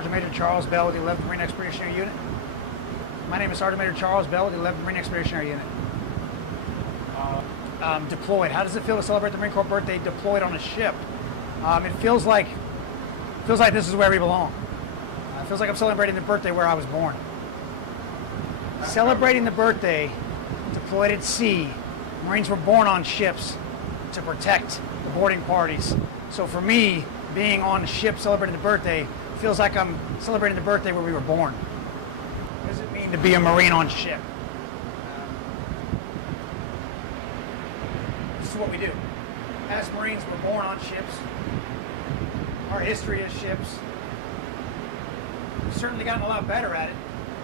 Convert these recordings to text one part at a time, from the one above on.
Sergeant Major Charles Bell with the 11th Marine Expeditionary Unit. My name is Sergeant Major Charles Bell with the 11th Marine Expeditionary Unit. Deployed. How does it feel to celebrate the Marine Corps birthday deployed on a ship? It feels like this is where we belong. It feels like I'm celebrating the birthday where I was born. Celebrating the birthday deployed at sea. Marines were born on ships to protect the boarding parties. So for me, being on a ship celebrating the birthday feels like I'm celebrating the birthday where we were born. What does it mean to be a Marine on ship? This is what we do. As Marines, we're born on ships. Our history is ships. We've certainly gotten a lot better at it.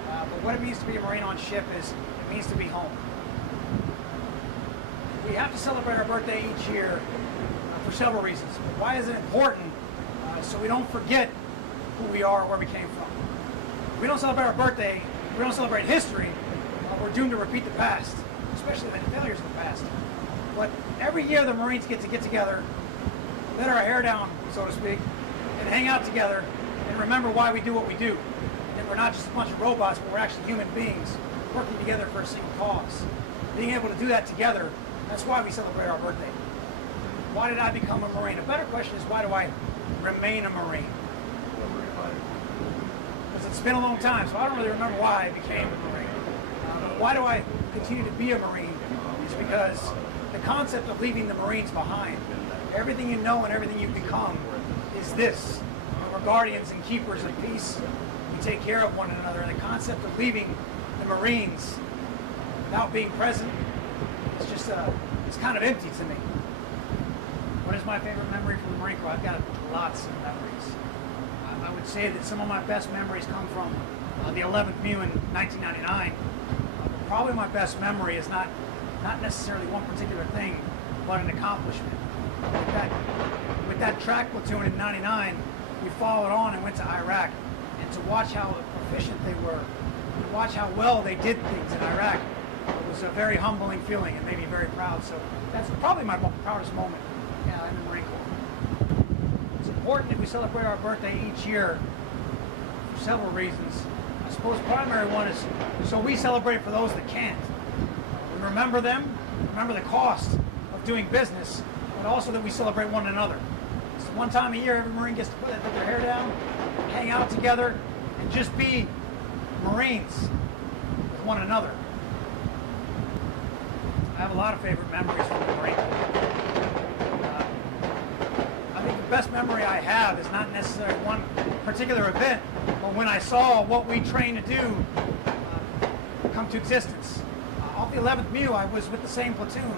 But what it means to be a Marine on ship is it means to be home. We have to celebrate our birthday each year for several reasons. But why is it important? So we don't forget who we are, where we came from. If we don't celebrate our birthday, we don't celebrate history, we're doomed to repeat the past, especially the failures of the past. But every year the Marines get together, let our hair down, so to speak, and hang out together and remember why we do what we do. And that we're not just a bunch of robots, but we're actually human beings working together for a single cause. Being able to do that together, that's why we celebrate our birthday. Why did I become a Marine? A better question is, why do I remain a Marine? Because it's been a long time, so I don't really remember why I became a Marine. Why do I continue to be a Marine? It's because the concept of leaving the Marines behind, everything you know and everything you become is this. We're guardians and keepers of peace. We take care of one another, and the concept of leaving the Marines without being present is just, it's kind of empty to me. What is my favorite memory from the Marine Corps? I've got lots of memories. I would say that some of my best memories come from the 11th MEU in 1999. Probably my best memory is not necessarily one particular thing, but an accomplishment. With that track platoon in '99, we followed on and went to Iraq, and to watch how proficient they were, to watch how well they did things in Iraq, it was a very humbling feeling and made me very proud. So that's probably my proudest moment in the Marine Corps. It's important that we celebrate our birthday each year for several reasons. I suppose the primary one is so we celebrate for those that can't. We remember them, remember the cost of doing business, but also that we celebrate one another. It's one time a year every Marine gets to put their hair down, hang out together, and just be Marines with one another. I have a lot of favorite memories from the Marine Corps. I think the best memory I have is not necessarily one particular event, but when I saw what we trained to do come to existence. Off the 11th MEU, I was with the same platoon.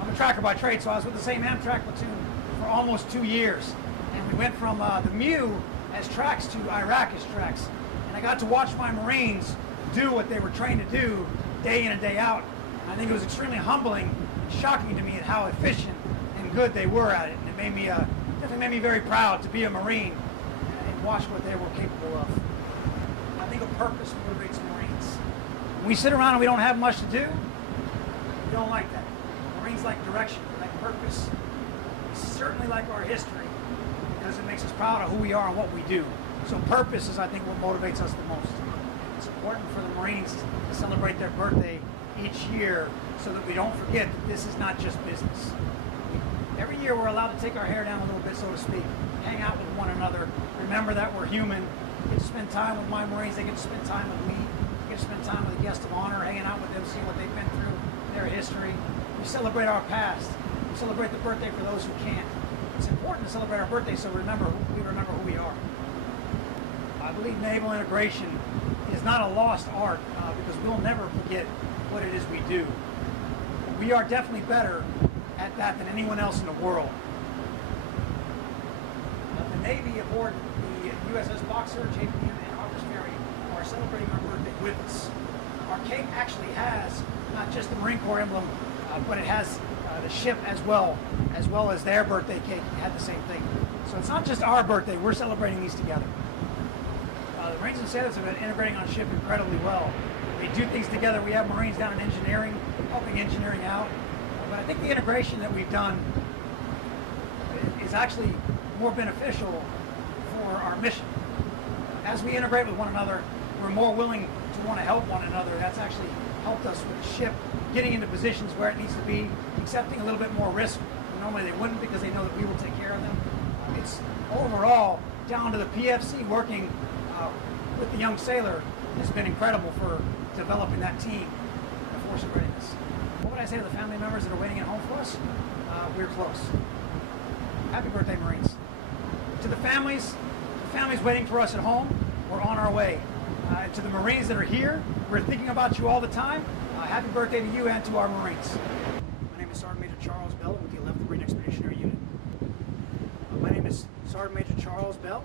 I'm a tracker by trade, so I was with the same Amtrak platoon for almost 2 years. And we went from the MEU as tracks to Iraq as tracks. And I got to watch my Marines do what they were trained to do day in and day out. And I think it was extremely humbling and shocking to me at how efficient and good they were at it. And it made me, definitely made me very proud to be a Marine and watch what they were capable of. I think a purpose motivates Marines. When we sit around and we don't have much to do, we don't like that. Marines like direction, like purpose. We certainly like our history because it makes us proud of who we are and what we do. So purpose is, I think, what motivates us the most. It's important for the Marines to celebrate their birthday each year so that we don't forget that this is not just business. Every year we're allowed to take our hair down a little bit, so to speak, hang out with one another, remember that we're human, get to spend time with my Marines, they get to spend time with me, get to spend time with a guest of honor, hanging out with them, seeing what they've been through, their history. We celebrate our past. We celebrate the birthday for those who can't. It's important to celebrate our birthday so we remember who we are. I believe naval integration is not a lost art because we'll never forget what it is we do. We are definitely better at that than anyone else in the world. The Navy aboard the USS Boxer, JPM, and Harper's Ferry are celebrating our birthday with us. Our cake actually has not just the Marine Corps emblem, but it has the ship as well as their birthday cake had the same thing. So it's not just our birthday, we're celebrating these together. The Marines and sailors have been integrating on ship incredibly well. They do things together. We have Marines down in engineering, helping engineering out. But I think the integration that we've done is actually more beneficial for our mission. as we integrate with one another, we're more willing to want to help one another. That's actually helped us with the ship getting into positions where it needs to be, accepting a little bit more risk. Normally they wouldn't, because they know that we will take care of them. It's overall down to the PFC working with the young sailor has been incredible for developing that team of force of readiness. What would I say to the family members that are waiting at home for us? We're close. Happy birthday, Marines. To the families waiting for us at home, we're on our way. To the Marines that are here, we're thinking about you all the time. Happy birthday to you and to our Marines. My name is Sergeant Major Charles Bell with the 11th Marine Expeditionary Unit. My name is Sergeant Major Charles Bell.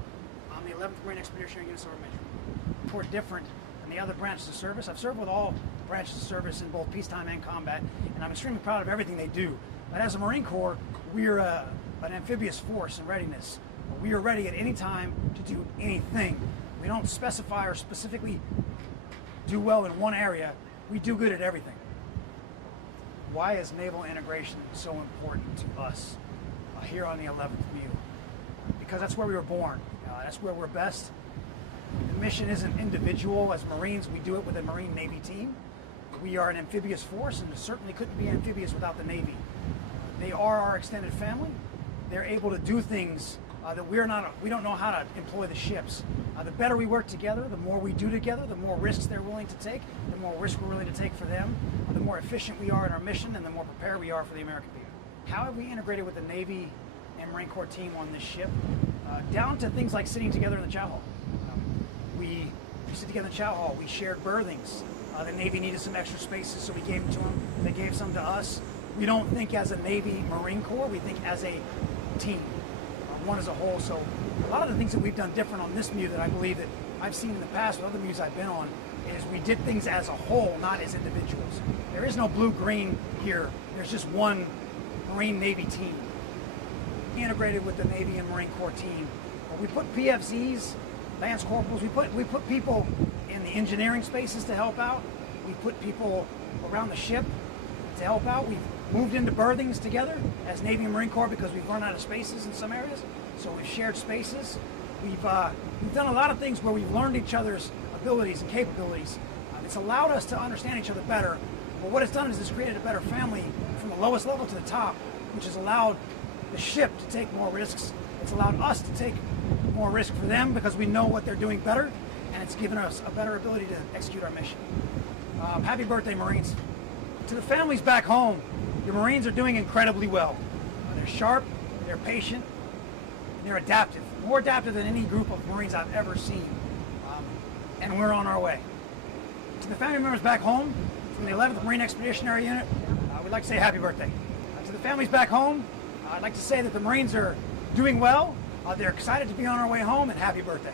I'm the 11th Marine Expeditionary Unit Sergeant Major. We're different than the other branches of service. I've served with all branches of service in both peacetime and combat, and I'm extremely proud of everything they do. But as a Marine Corps, we're an amphibious force in readiness. We are ready at any time to do anything. We don't specify or specifically do well in one area. We do good at everything. Why is naval integration so important to us here on the 11th MU? Because that's where we were born. That's where we're best. The mission isn't individual. As Marines, we do it with a Marine Navy team. We are an amphibious force, and certainly couldn't be amphibious without the Navy. They are our extended family. They're able to do things that we don't know how to employ the ships. The better we work together, the more we do together, the more risks they're willing to take, the more risk we're willing to take for them, the more efficient we are in our mission, and the more prepared we are for the American people. How have we integrated with the Navy and Marine Corps team on this ship? Down to things like sitting together in the chow hall. We sit together in the chow hall. We shared berthings. The Navy needed some extra spaces, so we gave them to them. They gave some to us. We don't think as a Navy Marine Corps, we think as a team, one as a whole. So a lot of the things that we've done different on this MU that I believe that I've seen in the past with other MUs I've been on is we did things as a whole, not as individuals. There is no blue-green here. There's just one Marine Navy team integrated with the Navy and Marine Corps team. We put PFCs, Lance Corporals, we put people in the engineering spaces to help out. We put people around the ship to help out. We've moved into berthings together as Navy and Marine Corps because we've run out of spaces in some areas. So we've shared spaces. We've done a lot of things where we've learned each other's abilities and capabilities. It's allowed us to understand each other better. But what it's done is it's created a better family from the lowest level to the top, which has allowed the ship to take more risks. It's allowed us to take more risk for them because we know what they're doing better, and it's given us a better ability to execute our mission. Happy birthday, Marines. To the families back home, your Marines are doing incredibly well. They're sharp, they're patient, and they're adaptive. More adaptive than any group of Marines I've ever seen. And we're on our way. To the family members back home, from the 11th Marine Expeditionary Unit, we'd like to say happy birthday. To the families back home, I'd like to say that the Marines are doing well. They're excited to be on our way home, and happy birthday.